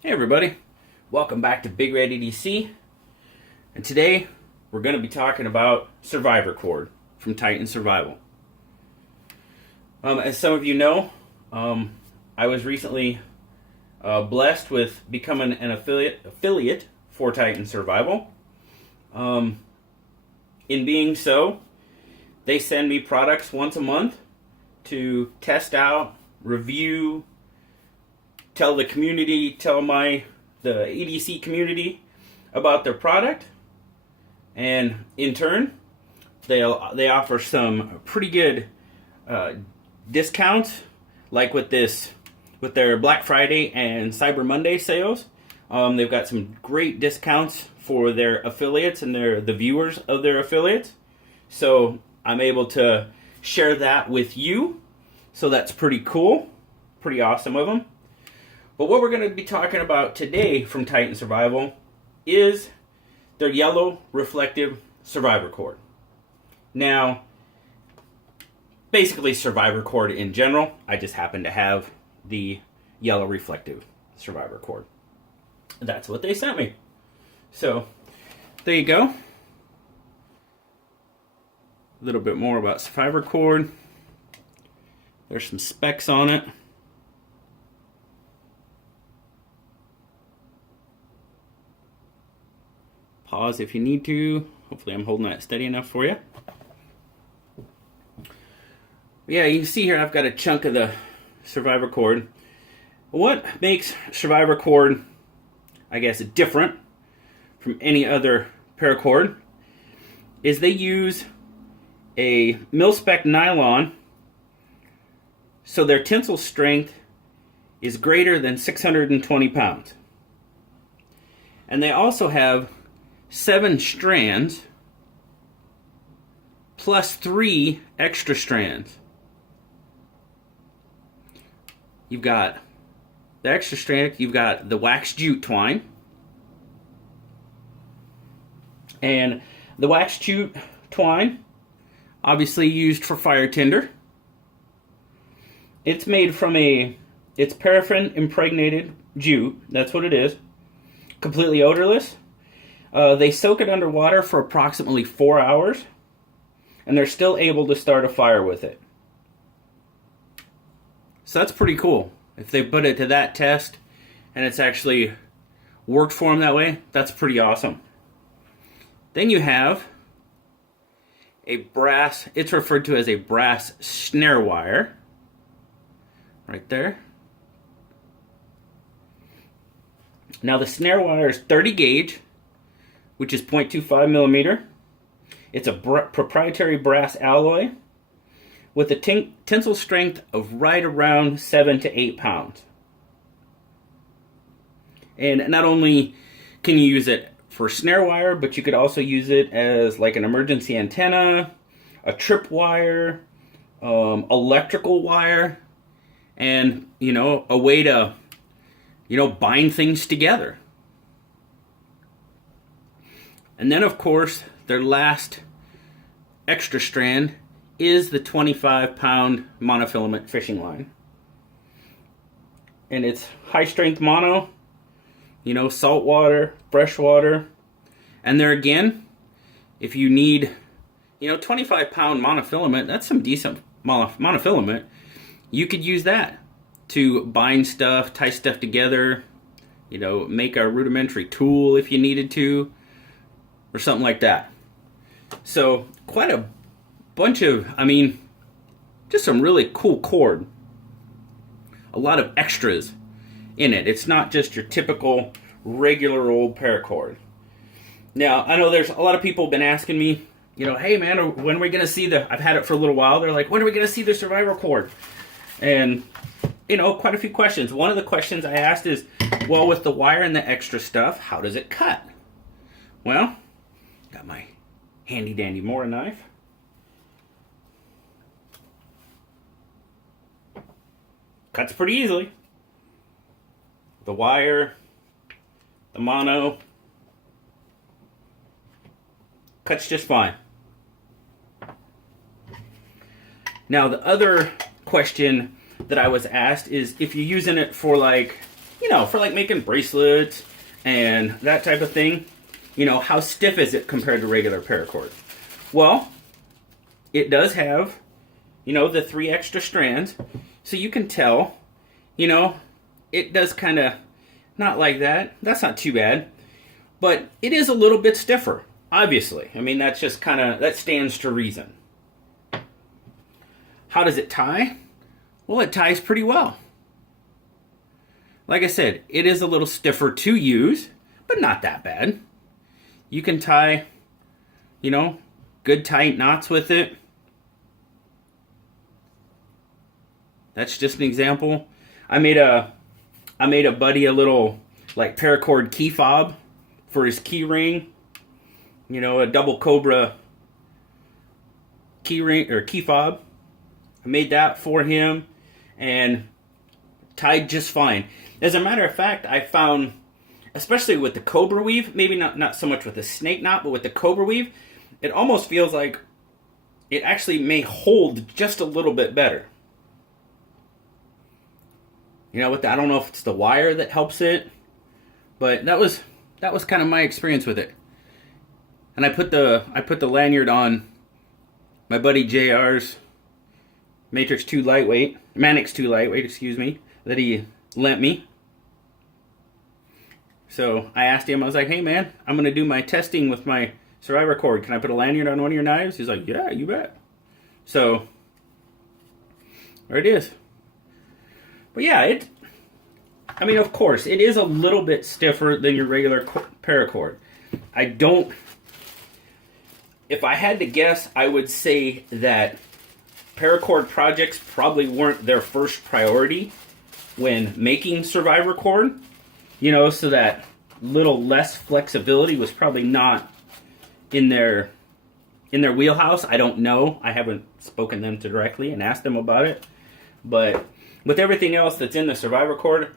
Hey everybody, welcome back to Big Red EDC, and today we're going to be talking about SurvivorCord from Titan Survival. As some of you know, I was recently blessed with becoming an affiliate for Titan Survival. In being so, they send me products once a month to test out, review, tell the community, the EDC community about their product, and in turn, they offer some pretty good discounts, like with their Black Friday and Cyber Monday sales. They've got some great discounts for their affiliates and the viewers of their affiliates. So I'm able to share that with you. So that's pretty cool, pretty awesome of them. But what we're going to be talking about today from Titan Survival is their yellow reflective SurvivorCord. Now, basically SurvivorCord in general. I just happen to have the yellow reflective SurvivorCord. That's what they sent me. So, there you go. A little bit more about SurvivorCord. There's some specs on it. Pause if you need to. Hopefully I'm holding that steady enough for you. Yeah, you can see here I've got a chunk of the SurvivorCord. What makes SurvivorCord, I guess, different from any other paracord is they use a mil-spec nylon, so their tensile strength is greater than 620 pounds. And they also have 7 strands plus 3 extra strands. You've got the extra strand, you've got the wax jute twine. And the wax jute twine, obviously used for fire tinder. It's made from it's paraffin impregnated jute, that's what it is. Completely odorless. They soak it underwater for approximately 4 hours, and they're still able to start a fire with it. So that's pretty cool. If they put it to that test, and it's actually worked for them that way, that's pretty awesome. Then you have a brass, it's referred to as a brass snare wire, right there. Now the snare wire is 30 gauge, which is 0.25 millimeter. It's a proprietary brass alloy with a tensile strength of right around 7 to 8 pounds. And not only can you use it for snare wire, but you could also use it as like an emergency antenna, a trip wire, electrical wire, and a way to bind things together. And then, of course, their last extra strand is the 25-pound monofilament fishing line. And it's high-strength mono, salt water, fresh water. And there again, if you need, 25-pound monofilament, that's some decent monofilament. You could use that to bind stuff, tie stuff together, make a rudimentary tool if you needed to, or something like that. So quite a bunch of, just some really cool cord. A lot of extras in it. It's not just your typical regular old paracord. Now, I know there's a lot of people have been asking me, hey man, when are we going to see I've had it for a little while. They're like, when are we going to see the SurvivorCord? And, quite a few questions. One of the questions I asked is, well, with the wire and the extra stuff, how does it cut? Well, got my handy dandy Mora knife. Cuts pretty easily. The wire, the mono, cuts just fine. Now the other question that I was asked is if you're using it for like you know, for like making bracelets and that type of thing, you know, how stiff is it compared to regular paracord? Well, it does have, you know, the 3 extra strands, so you can tell, you know, it does kind of not like that. That's not too bad, but it is a little bit stiffer, obviously. I mean, that's just kind of, that stands to reason. How does it tie? Well, it ties pretty well. Like I said, it is a little stiffer to use, but not that bad. You can tie, you know, good tight knots with it. That's just an example. I made a buddy a little like paracord key fob for his key ring. You know, a double cobra key ring or key fob. I made that for him and tied just fine. As a matter of fact, I found, especially with the cobra weave, maybe not so much with the snake knot, but with the cobra weave, it almost feels like it actually may hold just a little bit better. You know, I don't know if it's the wire that helps it, but that was kind of my experience with it. And I put the lanyard on my buddy JR's Manix 2 lightweight, excuse me, that he lent me. So I asked him, I was like, hey man, I'm going to do my testing with my SurvivorCord. Can I put a lanyard on one of your knives? He's like, yeah, you bet. So there it is. But yeah, I mean, of course, it is a little bit stiffer than your regular paracord. If I had to guess, I would say that paracord projects probably weren't their first priority when making SurvivorCord. You know, so that little less flexibility was probably not in their wheelhouse. I don't know. I haven't spoken to them directly and asked them about it. But with everything else that's in the SurvivorCord,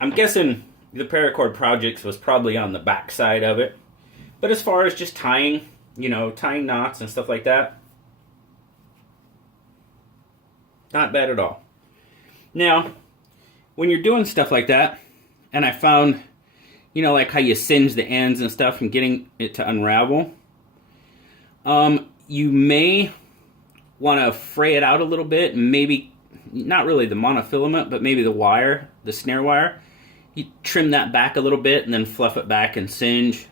I'm guessing the paracord projects was probably on the back side of it. But as far as just tying knots and stuff like that, not bad at all. Now, when you're doing stuff like that, and I found, you know, like how you singe the ends and stuff and getting it to unravel, you may want to fray it out a little bit, and maybe, not really the monofilament, but maybe the wire, the snare wire. You trim that back a little bit and then fluff it back and singe,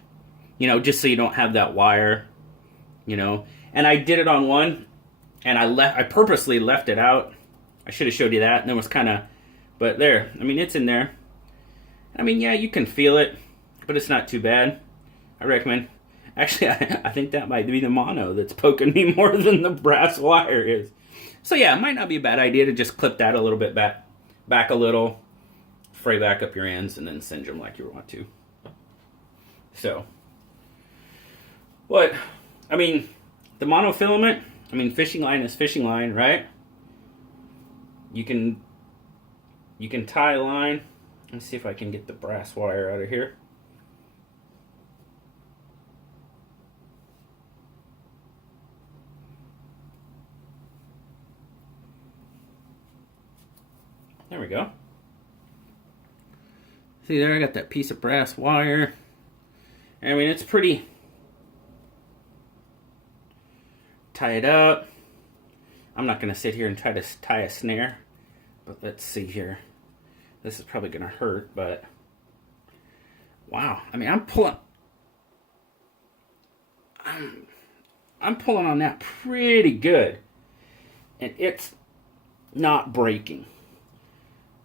you know, just so you don't have that wire, you know. And I did it on one, and I purposely left it out. I should have showed you that, and it was kind of, but there, I mean, it's in there. I mean, yeah, you can feel it, but it's not too bad. I recommend. Actually, I think that might be the mono that's poking me more than the brass wire is. So yeah, it might not be a bad idea to just clip that a little bit back a little, fray back up your ends, and then singe them like you want to. So, what? I mean, the monofilament, I mean, fishing line is fishing line, right? You can tie a line. Let's see if I can get the brass wire out of here. There we go. See there, I got that piece of brass wire. I mean, it's pretty. Tie it up. I'm not going to sit here and try to tie a snare, but let's see here. This is probably going to hurt, but wow. I mean, I'm pulling on that pretty good, and it's not breaking.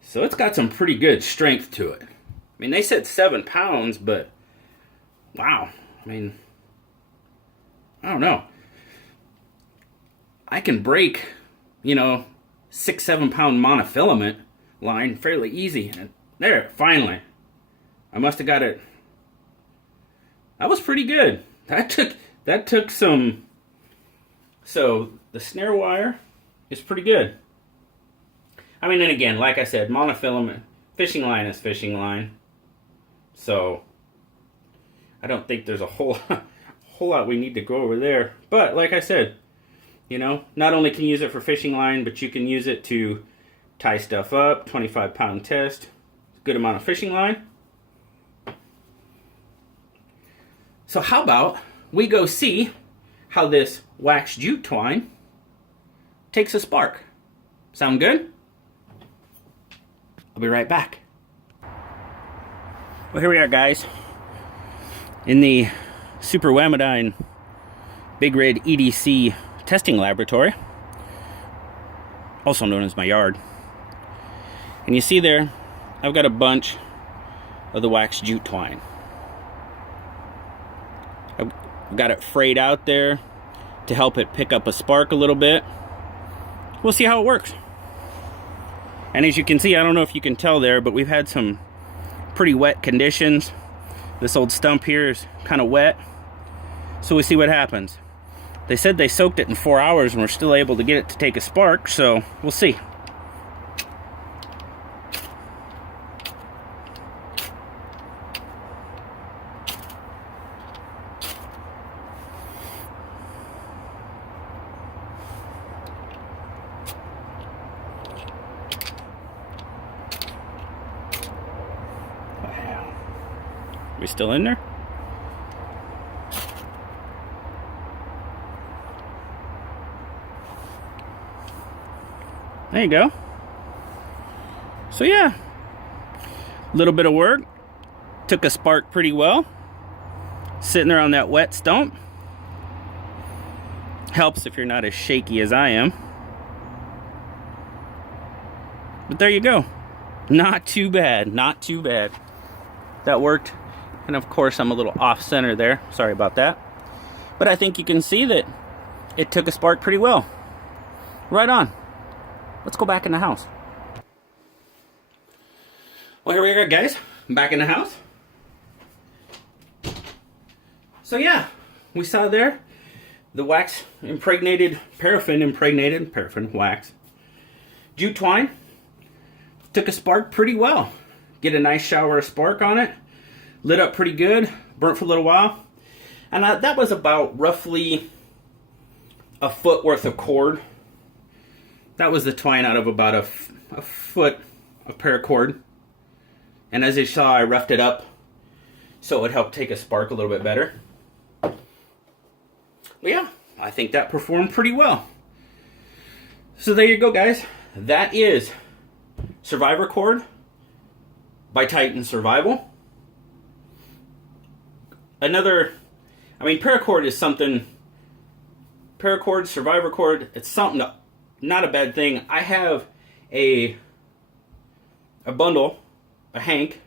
So it's got some pretty good strength to it. I mean, they said 7 pounds, but wow. I mean, I don't know. I can break, 6-7 pound monofilament line fairly easy. And there, finally. I must have got it. That was pretty good. That took some. So the snare wire is pretty good. I mean, and again, like I said, monofilament fishing line is fishing line. So I don't think there's a whole lot we need to go over there. But like I said, not only can you use it for fishing line, but you can use it to tie stuff up. 25 pound test. good amount of fishing line. So how about we go see how this wax jute twine takes a spark. Sound good? I'll be right back. Well, here we are, guys, in the Super Wamidine Big Red EDC testing laboratory, also known as my yard. And you see there, I've got a bunch of the wax jute twine. I've got it frayed out there to help it pick up a spark a little bit. We'll see how it works. And as you can see, I don't know if you can tell there, but we've had some pretty wet conditions. This old stump here is kind of wet. So we'll see what happens. They said they soaked it in 4 hours and we're still able to get it to take a spark, so we'll see. Wow. We still in there? There you go. So yeah, a little bit of work. Took a spark pretty well. Sitting there on that wet stump. Helps if you're not as shaky as I am. But there you go. Not too bad, not too bad. That worked. And of course I'm a little off center there. Sorry about that. But I think you can see that it took a spark pretty well. Right on. Let's go back in the house. Well, here we are, guys. I'm back in the house. So yeah, we saw there the wax impregnated, paraffin wax jute twine. Took a spark pretty well. Get a nice shower of spark on it. Lit up pretty good. Burnt for a little while. And that was about roughly a foot worth of cord. That was the twine out of about a foot of paracord. And as you saw, I roughed it up so it would help take a spark a little bit better. But yeah, I think that performed pretty well. So there you go, guys. That is SurvivorCord by Titan Survival. Paracord is something, paracord, SurvivorCord, it's something that, not a bad thing. I have a bundle, a hank,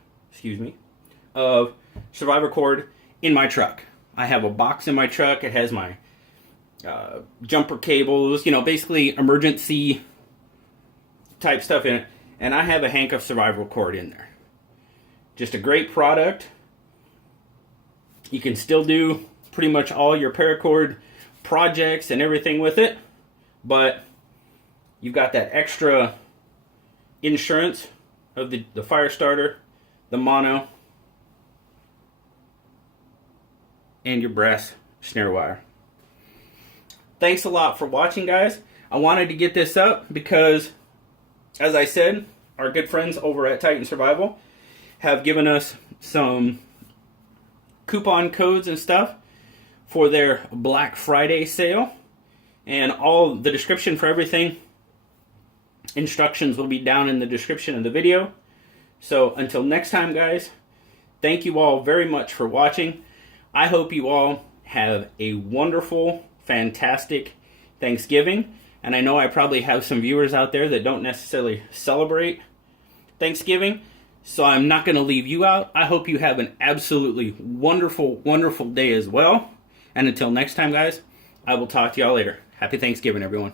of SurvivorCord in my truck. I have a box in my truck. It has my jumper cables, basically emergency type stuff in it. And I have a hank of SurvivorCord in there. Just a great product. You can still do pretty much all your paracord projects and everything with it, but you've got that extra insurance of the fire starter, the mono, and your brass snare wire. Thanks a lot for watching, guys. I wanted to get this up because, as I said, our good friends over at Titan Survival have given us some coupon codes and stuff for their Black Friday sale. And all the description for everything, instructions will be down in the description of the video. So until next time, guys, thank you all very much for watching. I hope you all have a wonderful, fantastic Thanksgiving. And I know I probably have some viewers out there that don't necessarily celebrate Thanksgiving, so I'm not going to leave you out. I hope you have an absolutely wonderful, wonderful day as well. And until next time, guys, I will talk to y'all later. Happy Thanksgiving, everyone.